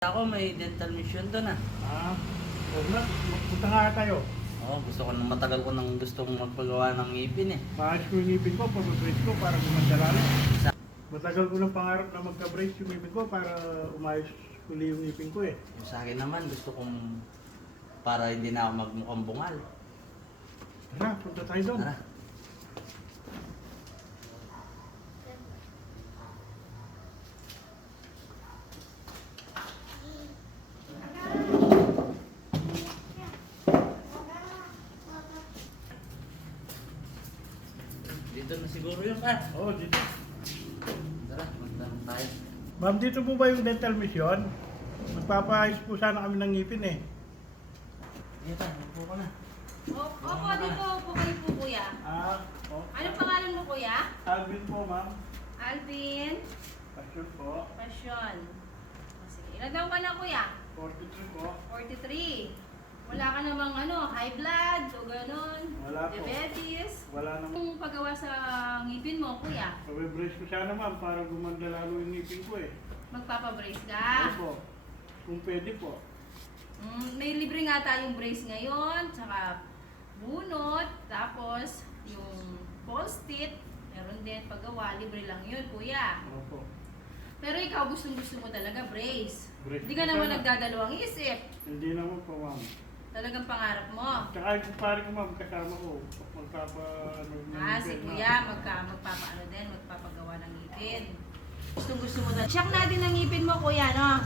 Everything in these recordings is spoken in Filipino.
Ako may dental mission doon ah. Huwag na. Punta nga tayo. Oo, gusto ko nang matagal ko nang gustong magpagawa ng ngipin eh. Maayos ko yung ngipin ko, papabrace ko para gumanda lalo. Matagal ko ng pangarap na magka-brace yung ngipin ko para umayos uli yung ngipin ko eh. Yung sa akin naman, gusto kong para hindi na ako magmukhang bungal. Tara, punta tayo doon. Tara. Dito na siguro yun pa. Oo, dito. Tara, magtanong tayo. Ma'am, dito po ba yung dental mission? Magpapaayos po sana kami ng ngipin eh. Dito, upo ka na. Opo, dito po kayo po, kuya. Anong pangalan mo, kuya? Alvin po, ma'am. Alvin Pasyon po. Pasyon. Sige, ilan taon ka na, kuya? 43 po. 43. Wala ka namang high blood o ganun? Wala po. Diabetes? Wala naman. Kung paggawa sa ngipin mo, kuya, Papabrace ko sana ma'am para gumanda lalo yung ngipin ko eh. magpapabrace ka. Opo. Kung pwede po. May libre nga tayong brace ngayon, tsaka bunot, tapos yung false teeth, meron din paggawa, libre lang yun, kuya. Opo. Pero ikaw gustong-gusto mo talaga brace. Brace Hindi ka po naman sana. nagdadalawang isip. Hindi naman po ma'am. Talagang pangarap mo. Tsaka yung kumpare ko ma'am, kasama ko. Magpapa, Si kuya, magpapaano din, magpapagawa ng ngipin. Gustong-gusto mo talaga. Check natin ang ngipin mo, kuya, no?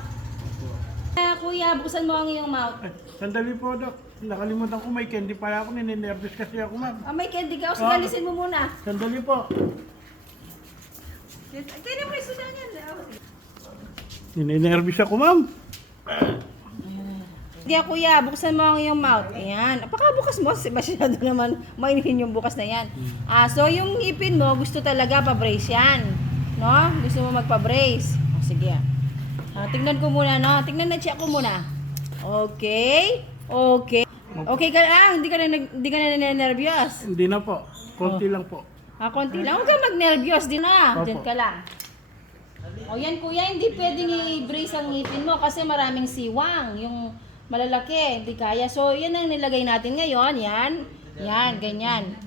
Kuya, buksan mo ang iyong mouth. Ay, sandali po, Dok. Nakalimutan ko may candy pala ako. Nininervous kasi ako, ma'am. May candy ka. O, sige, alisin mo muna. Sandali po. Kaya mo yung sudan yan. Nininervous ako, ma'am. Sige, kuya, buksan mo ang iyong mouth. Ayan. Pagkabukas mo, masyado naman mainihin yung bukas na yan. So, yung ngipin mo, gusto talaga pa-brace yan. No? Gusto mo magpa-brace. Sige. Tingnan ko muna, no? Tingnan na check ko muna. Okay. Okay. Okay ka lang. Hindi ka na nervyos. Hindi na po. Konti lang po. Konti lang. Huwag kang mag-nervyos. Di na. Opo. Diyan ka lang. O yan, kuya, hindi pwedeng i-brace ang ngipin mo kasi maraming siwang. Yung malalaki, hindi kaya. So, yan ang nilagay natin ngayon. Yan. Yan, ganyan.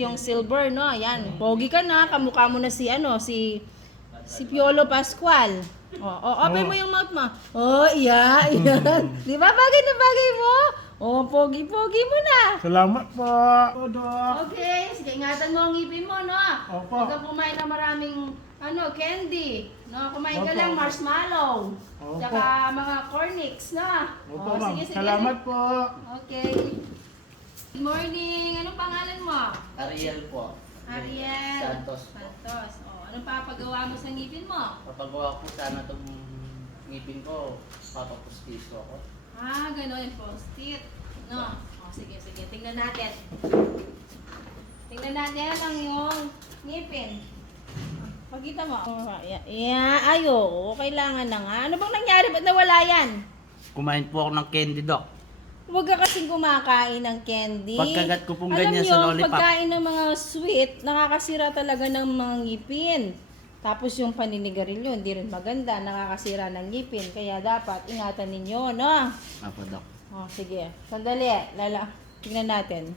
Yung silver, no? Yan. Pogi ka na. Kamukha mo na si Piolo Pascual. Open mo yung mouth mo. Iya. Di ba? Bagay na bagay mo. Pogi-pogi mo na. Salamat po. Dok. Okay, sige, ingatan mo ang ngipin mo, no? Opo. Huwag kang kumain ng maraming, candy. No, kumain ka Opo. lang marshmallow. Opo. Tsaka mga cornix, no? Opo, ma'am. Sige. Salamat po. Okay. Good morning. Anong pangalan mo? Ariel po. Ariel. Santos po. Santos. Anong papagawa mo sa ngipin mo? Papagawa ko sana itong ngipin ko, papapustiso ako. Gano'n. Post-it. No? Sige. Tingnan natin. Tingnan natin ang iyong ngipin. Pagkita mo. Kailangan na nga. Ano bang nangyari? Ba't nawala yan? Kumain po ako ng candy, Doc. Huwag ka kasing kumakain ng candy. Pagkagat ko pong ganyan sa Alam nyo, lollipop. pagkain ng mga sweet, nakakasira talaga ng mga ngipin. Tapos yung paninigarilyo, hindi rin maganda, nakakasira ng ngipin. Kaya dapat ingatan ninyo, no? Apo, Doc. Sige. Sandali. Tingnan natin.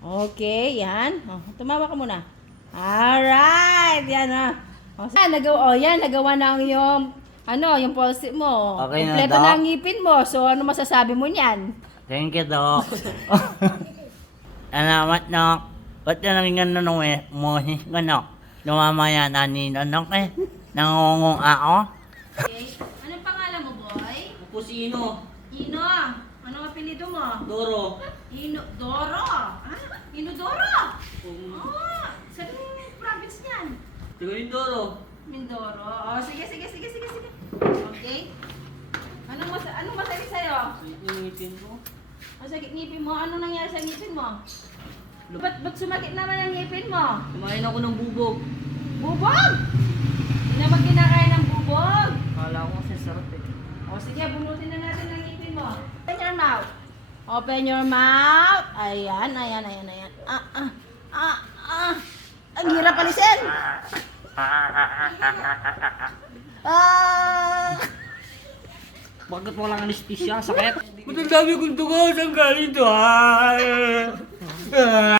Okay, yan. Tumawa ka muna. Alright! Yan, nagawa na ang iyong, yung policy mo. Okay na, Kompleto Doc. na ang ngipin mo. So, ano masasabi mo niyan? Thank you, Doc. Salamat, Doc. Ba't na naging ano mo, Doc? Lumamaya na ni Doc eh. Nangungong ako. Okay. Anong pangalan mo, boy? Upo si Ino. Ino. Anong apelido mo? Doro. Doro. Inodoro. Saan yung province niyan? Tigawin Doro. Mindoro. Sige. Okay. Anong masakit sa'yo? Ngipin mo. Masakit ngipin mo? Anong nangyari sa ngipin mo? Ba't sumakit naman ang ngipin mo? Kumain ako ng bubog. Bubog! Hindi naman kinakain ng bubog. Kala ko kasi sarap eh. Sige, bunutin na natin ang ngipin mo. Open your mouth. Open your mouth. Ayan. Ang hirap alisin. Bakit walang anesthesia? Sakit? Ba't ang dami kong dugo? Saan galing to?